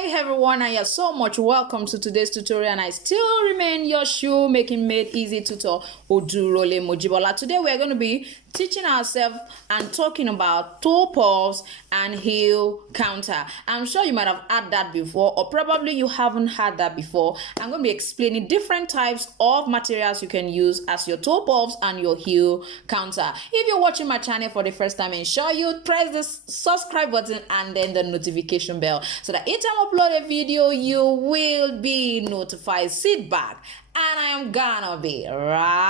Hi everyone, and you're so much welcome to today's tutorial, and I still remain your shoemaking made easy tutor Odurole Mojibola. Today we are going to be teaching ourselves and talking about toe pulls and heel counter. I'm sure you might have had that before, or probably you haven't had that before. I'm going to be explaining different types of materials you can use as your toe pulls and your heel counter. If you're watching my channel for the first time, ensure you press the subscribe button and then the notification bell so that each time I upload a video you will be notified. Sit back and I am gonna be right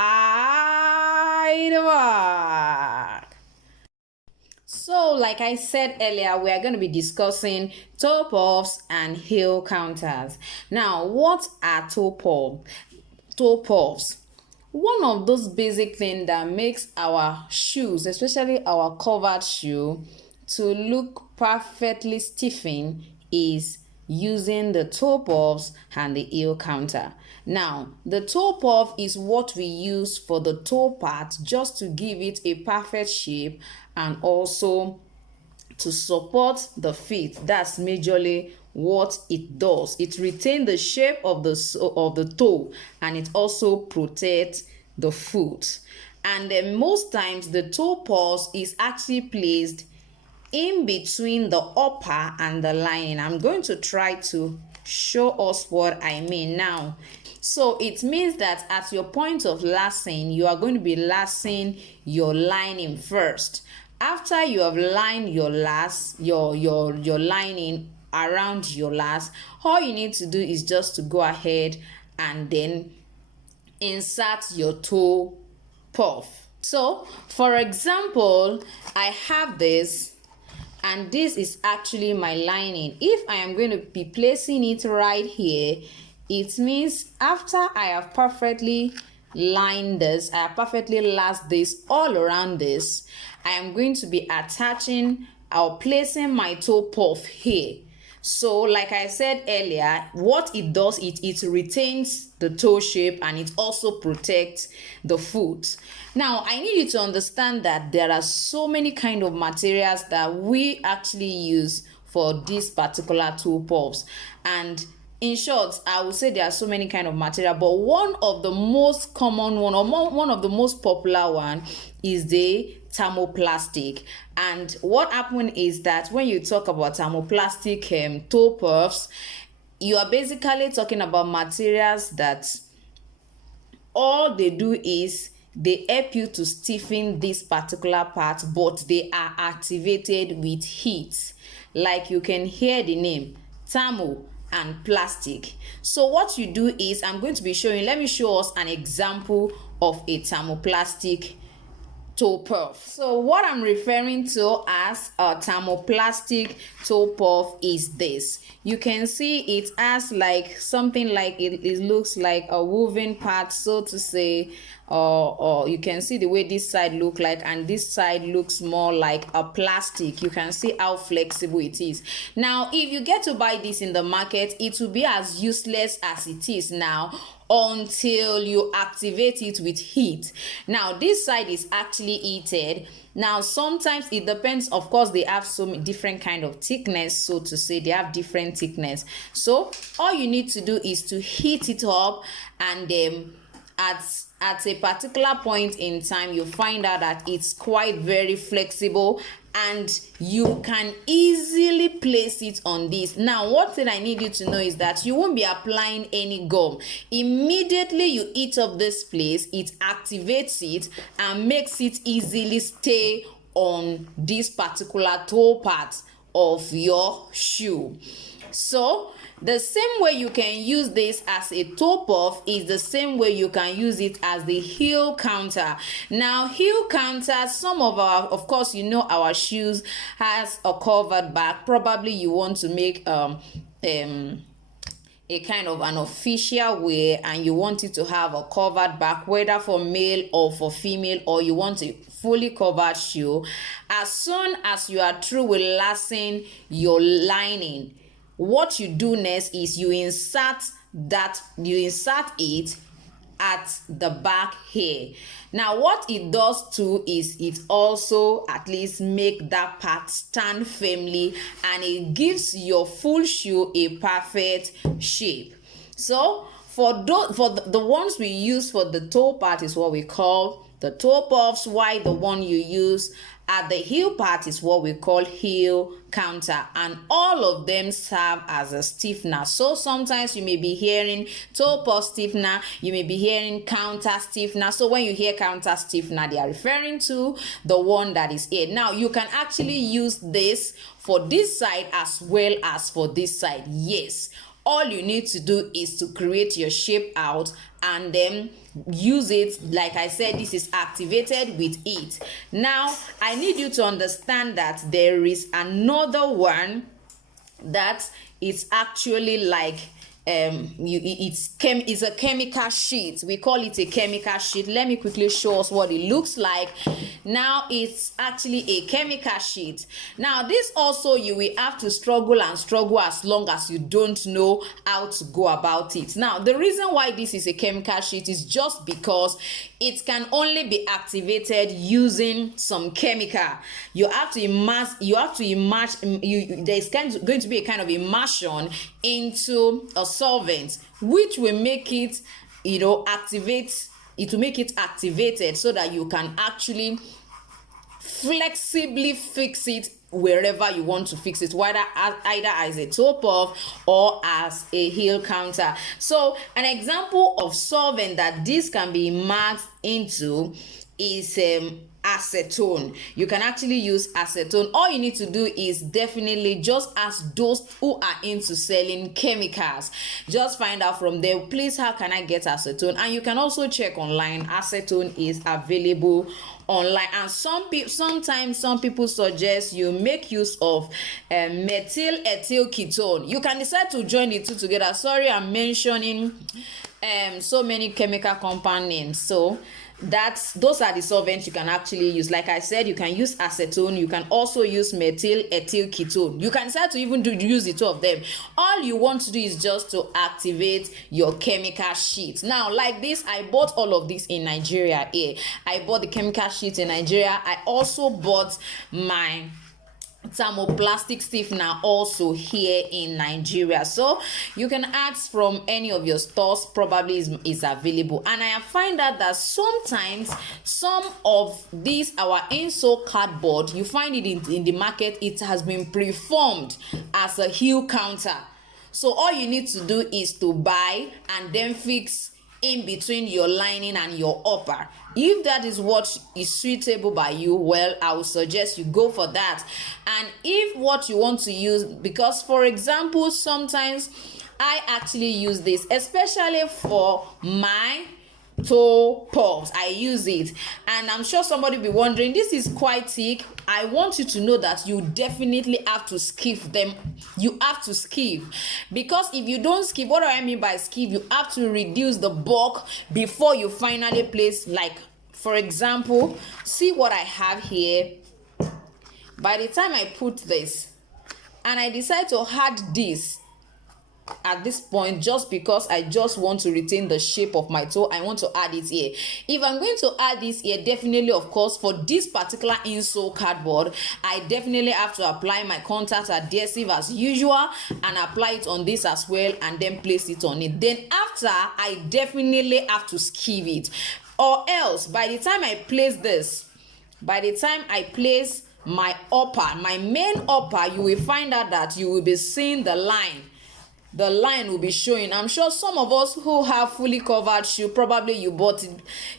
back. So like I said earlier, we are going to be discussing toe pulls and heel counters. Now, what are toe pulls? Toe pulls, one of those basic things that makes our shoes, especially our covered shoe, to look perfectly stiffened is using the toe pulls and the heel counter. Now, the toe puff is what we use for the toe part just to give it a perfect shape and also to support the feet. That's majorly what it does. It retains the shape of the toe and it also protects the foot. And then most times the toe pulse is actually placed in between the upper and the lining. I'm going to try to show us what I mean now. So it means that at your point of lacing, you are going to be lacing your lining first. After you have lined your your lining around your lace, all you need to do is just to go ahead and then insert your toe puff. So for example, I have this, and this is actually my lining. If I am going to be placing it right here, it means after I have perfectly lined this, I have perfectly laced this all around this, I am going to be attaching or placing my toe puff here. So like I said earlier, what it does, it retains the toe shape and it also protects the foot. Now I need you to understand that there are so many kind of materials that we actually use for this particular toe puffs, and in short, I would say there are so many kind of material, but one of the most common one, or one of the most popular one, is the thermoplastic. And what happened is that when you talk about thermoplastic toe puffs, you are basically talking about materials that all they do is they help you to stiffen this particular part, but they are activated with heat. Like you can hear the name thermo and plastic. So what you do is, I'm going to be showing, let me show us an example of a thermoplastic toe puff. So what I'm referring to as a thermoplastic toe puff is this. You can see it as like something like it looks like a woven part, so to say, or you can see the way this side look like, and this side looks more like a plastic. You can see how flexible it is. Now if you get to buy this in the market, it will be as useless as it is now until you activate it with heat. Now this side is actually heated. Now sometimes it depends, of course they have so many different kind of thickness, so to say, they have different thickness. So all you need to do is to heat it up, and at a particular point in time you find out that it's quite very flexible and you can easily place it on this. Now one thing I need you to know is that you won't be applying any gum. Immediately you heat up this place, it activates it and makes it easily stay on this particular toe part of your shoe. So the same way you can use this as a toe puff is the same way you can use it as the heel counter. Now heel counter, some of of course you know our shoes has a covered back. Probably you want to make a kind of an official wear and you want it to have a covered back, whether for male or for female, or you want a fully covered shoe. As soon as you are through with lacing your lining, what you do next is you insert it at the back here. Now what it does too is it also at least make that part stand firmly, and it gives your full shoe a perfect shape. So for the ones we use for the toe part is what we call the toe puffs, while the one you use at the heel part is what we call heel counter, and all of them serve as a stiffener. So sometimes you may be hearing toe puff stiffener, you may be hearing counter stiffener. So when you hear counter stiffener, they are referring to the one that is here. Now you can actually use this for this side as well as for this side. Yes, all you need to do is to create your shape out and then use it. Like I said, this is activated with it. Now I need you to understand that there is another one that is actually like it's a chemical sheet. We call it a chemical sheet. Let me quickly show us what it looks like. Now it's actually a chemical sheet. Now this also you will have to struggle and struggle as long as you don't know how to go about it. Now the reason why this is a chemical sheet is just because it can only be activated using some chemical. You have to immerse, there's going to be a kind of immersion into a solvent, which will make it, activate. It will make it activated so that you can actually flexibly fix it wherever you want to fix it, either as a toe puff or as a heel counter. So an example of solvent that this can be immersed into is acetone. You can actually use acetone. All you need to do is definitely just ask those who are into selling chemicals. Just find out from there, please, how can I get acetone? And you can also check online. Acetone is available online, and sometimes some people suggest you make use of methyl ethyl ketone. You can decide to join the two together. Sorry, I'm mentioning so many chemical compound names. So those are the solvents you can actually use. Like I said, you can use acetone, you can also use methyl ethyl ketone. You can decide to even use the two of them. All you want to do is just to activate your chemical sheet. Now like this, I bought all of this in Nigeria here. I bought the chemical sheet in Nigeria. I also bought my thermoplastic stiffener also here in Nigeria. So you can ask from any of your stores, probably is available. And I have found out that sometimes some of these our insole cardboard, you find it in the market, it has been preformed as a heel counter. So all you need to do is to buy and then fix in between your lining and your upper. If that is what is suitable by you, well, I would suggest you go for that. And if what you want to use, because for example, sometimes I actually use this, especially for my toe puffs, I use it, and I'm sure somebody will be wondering, this is quite thick. I want you to know that you definitely have to skive them. You have to skive, because if you don't skive, what do I mean by skive? You have to reduce the bulk before you finally place. Like for example, see what I have here. By the time I put this and I decide to add this at this point, just because I just want to retain the shape of my toe, I want to add it here. If I'm going to add this here, definitely, of course, for this particular insole cardboard, I definitely have to apply my contact adhesive as usual and apply it on this as well, and then place it on it. Then after, I definitely have to skive it, or else by the time I place this, by the time I place my upper, my main upper, you will find out that you will be seeing the line. The line will be showing. I'm sure some of us who have fully covered shoe, probably you bought it,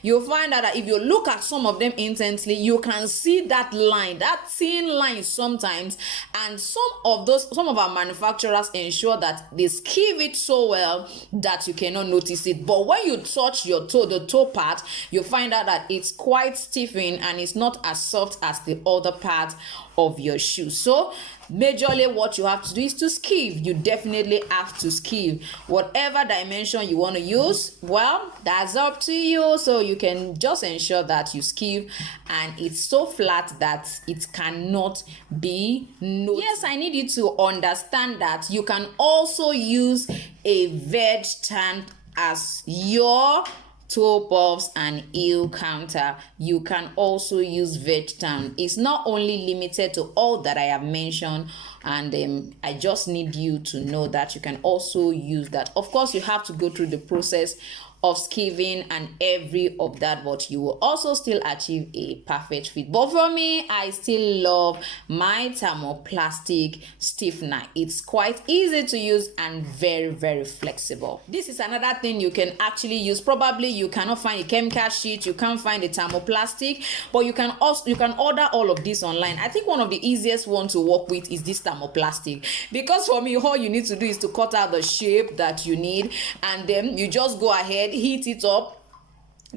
you'll find out that if you look at some of them intensely, you can see that line, that thin line sometimes. And some of our manufacturers ensure that they skive it so well that you cannot notice it. But when you touch your toe, the toe part, you find out that it's quite stiffened and it's not as soft as the other part of your shoe. So majorly what you have to do is to skive. You definitely have to skive. Whatever dimension you want to use, well, that's up to you. So you can just ensure that you skive and it's so flat that it cannot be noticed. Yes, I need you to understand that you can also use a veg stand as your toe puffs and heel counter. You can also use veg tan. It's not only limited to all that I have mentioned, and I just need you to know that you can also use that. Of course, you have to go through the process of skiving and every of that, but you will also still achieve a perfect fit. But for me, I still love my thermoplastic stiffener. It's quite easy to use and very, very flexible. This is another thing you can actually use. Probably you cannot find a chemical sheet, you can't find a thermoplastic, but you can order all of this online. I think one of the easiest one to work with is this thermoplastic, because for me, all you need to do is to cut out the shape that you need, and then you just go ahead, heat it up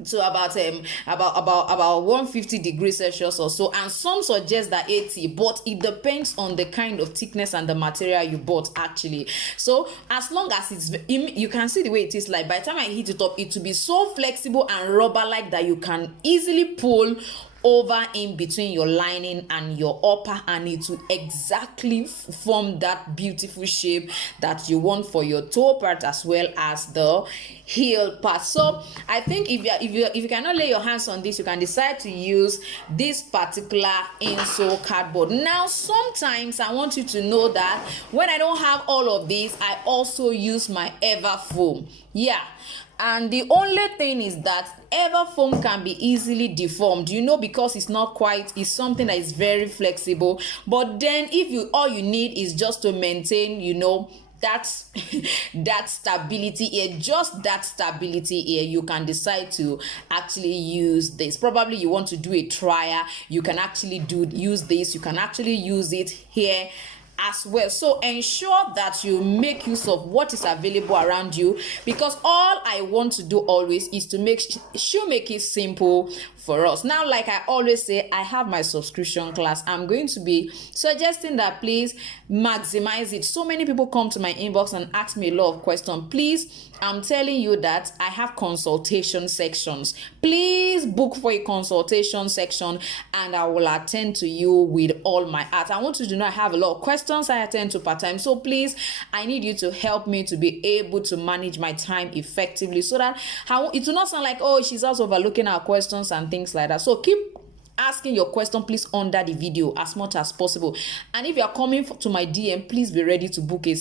to about 150 degrees Celsius or so, and some suggest that 80, but it depends on the kind of thickness and the material you bought actually. So as long as it's, you can see the way it is, like by the time I heat it up, it will be so flexible and rubber like that you can easily pull over in between your lining and your upper, and it will exactly form that beautiful shape that you want for your toe part as well as the heel part. So I think if you cannot lay your hands on this, you can decide to use this particular insole cardboard. Now sometimes I want you to know that when I don't have all of these, I also use my ever foam. Yeah, and the only thing is that ever foam can be easily deformed, because it's something that is very flexible. But then if all you need is just to maintain that stability here, just that stability here, you can decide to actually use this. Probably you want to do a trial, you can actually use this. You can actually use it here as well. So ensure that you make use of what is available around you, because all I want to do always is to make shoemaking simple for us. Now, like I always say, I have my subscription class. I'm going to be suggesting that please maximize it. So many people come to my inbox and ask me a lot of questions. Please, I'm telling you that I have consultation sections. Please book for a consultation section and I will attend to you with all my heart. I want you to know I have a lot of questions I attend to part-time. So please, I need you to help me to be able to manage my time effectively, so that it will not sound like, oh, she's also overlooking our questions and things like that. So keep asking your question, please, under the video as much as possible. And if you are coming to my DM, please be ready to book a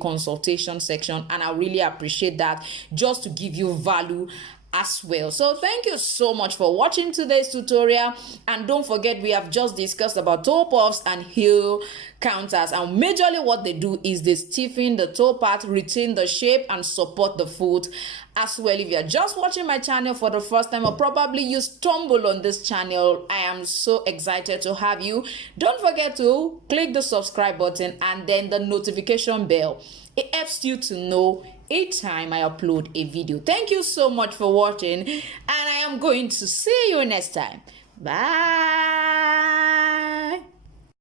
consultation section, and I really appreciate that, just to give you value as well. So thank you so much for watching today's tutorial, and don't forget, we have just discussed about toe puffs and heel counters, and majorly what they do is they stiffen the toe part, retain the shape, and support the foot as well. If you're just watching my channel for the first time, or probably you stumble on this channel, I am so excited to have you. Don't forget to click the subscribe button and then the notification bell. It helps you to know each time I upload a video. Thank you so much for watching, and I am going to see you next time. Bye.